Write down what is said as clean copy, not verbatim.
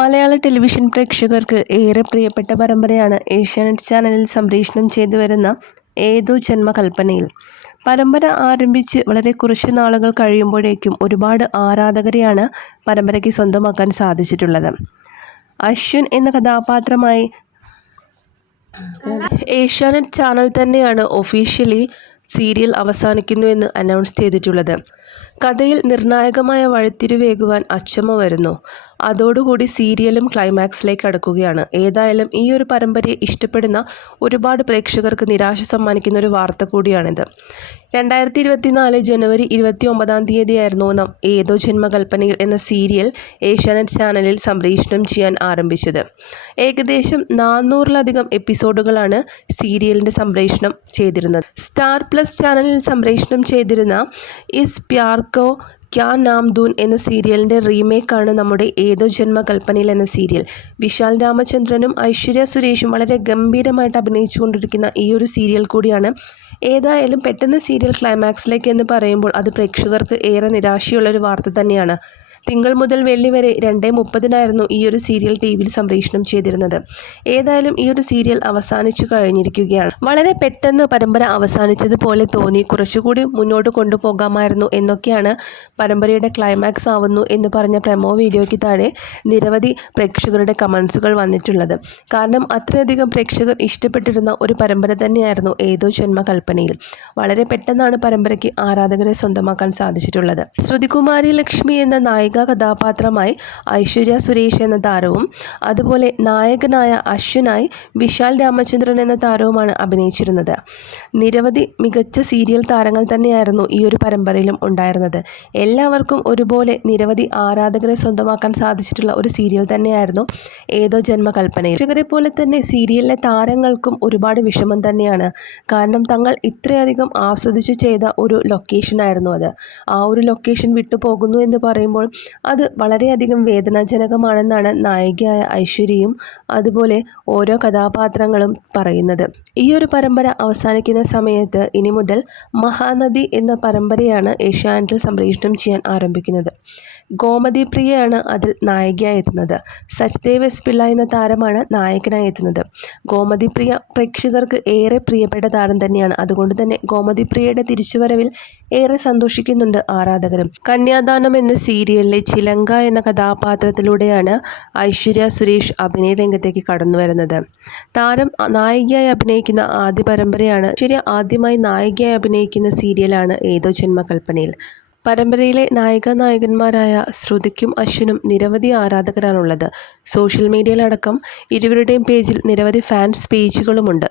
മലയാള television പ്രേക്ഷകർക്ക് ഏറെ പ്രിയപ്പെട്ട പരമ്പരയാണ് ഏഷ്യാനെറ്റ് ചാനലിൽ സംപ്രേഷണം ചെയ്തു വരുന്ന ഏതോ ജന്മകൽപ്പനയിൽ. പരമ്പര ആരംഭിച്ച് വളരെ കുറച്ച് നാളുകൾ കഴിയുമ്പോഴേക്കും ഒരുപാട് ആരാധകരെയാണ് പരമ്പരയ്ക്ക് സ്വന്തമാക്കാൻ സാധിച്ചിട്ടുള്ളത്. അശ്വിൻ എന്ന കഥാപാത്രമായി ഏഷ്യാനെറ്റ് ചാനൽ തന്നെയാണ് ഒഫീഷ്യലി സീരിയൽ അവസാനിക്കുന്നുവെന്ന് അനൗൺസ് ചെയ്തിട്ടുള്ളത്. കഥയിൽ നിർണായകമായ വഴിത്തിരിവേകുവാൻ അച്ചമ്മ വരുന്നു. അതോടുകൂടി സീരിയലും ക്ലൈമാക്സിലേക്ക് അടുക്കുകയാണ്. ഏതായാലും ഈ ഒരു പരമ്പരയെ ഇഷ്ടപ്പെടുന്ന ഒരുപാട് പ്രേക്ഷകർക്ക് നിരാശ സമ്മാനിക്കുന്ന ഒരു വാർത്ത കൂടിയാണിത്. 2024 ജനുവരി 29 ഏതോ ജന്മകൽപ്പനയിൽ എന്ന സീരിയൽ ഏഷ്യാനെറ്റ് ചാനലിൽ സംപ്രേഷണം ചെയ്യാൻ ആരംഭിച്ചത്. ഏകദേശം 400-ലധികം എപ്പിസോഡുകളാണ് സീരിയലിൻ്റെ സംപ്രേഷണം ചെയ്തിരുന്നത്. സ്റ്റാർ പ്ലസ് ചാനലിൽ സംപ്രേഷണം ചെയ്തിരുന്ന ഇസ് പ്യാർ കോ ക്യാ നാം ദൂൻ എന്ന സീരിയലിൻ്റെ റീമേക്കാണ് നമ്മുടെ ഏതോ ജന്മകൽപ്പനയിൽ എന്ന സീരിയൽ. വിശാൽ രാമചന്ദ്രനും ഐശ്വര്യ സുരേഷും വളരെ ഗംഭീരമായിട്ട് അഭിനയിച്ചുകൊണ്ടിരിക്കുന്ന ഈ ഒരു സീരിയൽ കൂടിയാണ്. ഏതായാലും പെട്ടെന്ന് സീരിയൽ ക്ലൈമാക്സിലേക്ക് എന്ന് പറയുമ്പോൾ അത് പ്രേക്ഷകർക്ക് ഏറെ നിരാശയുള്ളൊരു വാർത്ത തന്നെയാണ്. തിങ്കൾ മുതൽ വെള്ളി വരെ 2:30 ഈ ഒരു സീരിയൽ ടി.വിയിൽ സംപ്രേഷണം ചെയ്തിരുന്നത്. ഏതായാലും ഈ ഒരു സീരിയൽ അവസാനിച്ചു കഴിഞ്ഞിരിക്കുകയാണ്. വളരെ പെട്ടെന്ന് പരമ്പര അവസാനിച്ചതുപോലെ തോന്നി. കുറച്ചുകൂടി മുന്നോട്ട് കൊണ്ടുപോകാമായിരുന്നു എന്നൊക്കെയാണ് പരമ്പരയുടെ ക്ലൈമാക്സ് ആവുന്നു എന്ന് പറഞ്ഞ പ്രമോ വീഡിയോയ്ക്ക് താഴെ നിരവധി പ്രേക്ഷകരുടെ കമൻസുകൾ വന്നിട്ടുള്ളത്. കാരണം അത്രയധികം പ്രേക്ഷകർ ഇഷ്ടപ്പെട്ടിരുന്ന ഒരു പരമ്പര തന്നെയായിരുന്നു ഏതോ ജന്മകൽപ്പനയിൽ. വളരെ പെട്ടെന്നാണ് പരമ്പരയ്ക്ക് ആരാധകരെ സ്വന്തമാക്കാൻ സാധിച്ചിട്ടുള്ളത്. ശ്രുതികുമാരി ലക്ഷ്മി എന്ന നായിക കഥാപാത്രമായി ഐശ്വര്യ സുരേഷ് എന്ന താരവും അതുപോലെ നായകനായ അശ്വിനായി വിശാൽ രാമചന്ദ്രൻ എന്ന താരവുമാണ് അഭിനയിച്ചിരുന്നത്. നിരവധി മികച്ച സീരിയൽ താരങ്ങൾ തന്നെയായിരുന്നു ഈ ഒരു പരമ്പരയിലും ഉണ്ടായിരുന്നത്. എല്ലാവർക്കും ഒരുപോലെ നിരവധി ആരാധകരെ സ്വന്തമാക്കാൻ സാധിച്ചിട്ടുള്ള ഒരു സീരിയൽ തന്നെയായിരുന്നു ഏതോ ജന്മകൽപ്പനയിൽ. പ്രേക്ഷകരെ പോലെ തന്നെ സീരിയലിലെ താരങ്ങൾക്കും ഒരുപാട് വിഷമം തന്നെയാണ്. കാരണം തങ്ങൾ ഇത്രയധികം ആസ്വദിച്ചു ചെയ്ത ഒരു ലൊക്കേഷനായിരുന്നു അത്. ആ ഒരു ലൊക്കേഷൻ വിട്ടുപോകുന്നു എന്ന് പറയുമ്പോൾ അത് വളരെയധികം വേദനാജനകമാണെന്നാണ് നായികയായ ഐശ്വര്യയും അതുപോലെ ഓരോ കഥാപാത്രങ്ങളും പറയുന്നത്. ഈ ഒരു പരമ്പര അവസാനിക്കുന്ന സമയത്ത് ഇനി മുതൽ മഹാനദി എന്ന പരമ്പരയാണ് ഏഷ്യാനെറ്റിൽ സംപ്രേഷണം ചെയ്യാൻ ആരംഭിക്കുന്നത്. ഗോമതി പ്രിയയാണ് അതിൽ നായികയായി എത്തുന്നത്. സച്ദേവ് എസ് പിള്ള എന്ന താരമാണ് നായകനായി എത്തുന്നത്. ഗോമതി പ്രിയ പ്രേക്ഷകർക്ക് ഏറെ പ്രിയപ്പെട്ട താരം തന്നെയാണ്. അതുകൊണ്ട് തന്നെ ഗോമതി പ്രിയയുടെ തിരിച്ചുവരവിൽ ഏറെ സന്തോഷിക്കുന്നുണ്ട് ആരാധകരും. കന്യാദാനം എന്ന സീരിയലിലെ ചിലങ്ക എന്ന കഥാപാത്രത്തിലൂടെയാണ് ഐശ്വര്യ സുരേഷ് അഭിനയ രംഗത്തേക്ക് കടന്നു വരുന്നത്. താരം നായികയായി അഭിനയിക്കുന്ന ആദ്യ പരമ്പരയാണ്. ഐശ്വര്യ ആദ്യമായി നായികയായി അഭിനയിക്കുന്ന സീരിയലാണ് ഏതോ ജന്മകൽപ്പനയിൽ. പരമ്പരയിലെ നായകന്മാരായ ശ്രുതിക്കും അശ്വിനും നിരവധി ആരാധകരാണുള്ളത്. സോഷ്യൽ മീഡിയയിലടക്കം ഇരുവരുടെയും പേജിൽ നിരവധി ഫാൻസ് പേജുകളുമുണ്ട്.